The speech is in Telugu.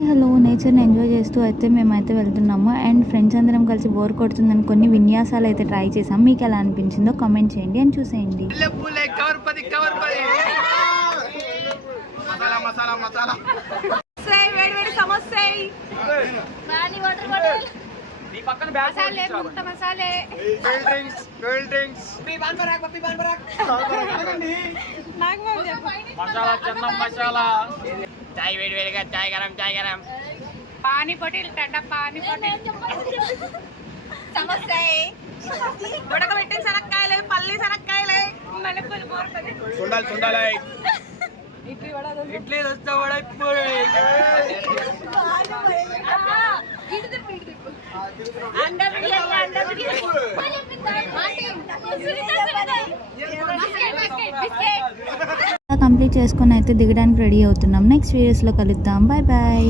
హలో, నేచర్ని ఎంజాయ్ చేస్తూ అయితే మేమైతే వెళ్తున్నాము. అండ్ ఫ్రెండ్స్ అందరం కలిసి బోర్ కొడుతుందని కొన్ని విన్యాసాలు అయితే ట్రై చేసాం. మీకు ఎలా అనిపించిందో కామెంట్ చేయండి అండ్ చూసేయండి. चाय वेट वेट का चाय गरम पानी पटेल ठंडा पानी पटेल समोसे ఉడకబెట్టిన శనక్కాయలు పల్లి శనక్కాయలు మల్లెపూలు పోర్తది సుండాలు ఇడ్లీ దోస వడ పూరి అండ బిర్యానీ కంప్లీట్ చేసుకొని అయితే దిగడానికి రెడీ అవుతున్నాం. నెక్స్ట్ వీడియోస్లో కలుద్దాం. Bye bye.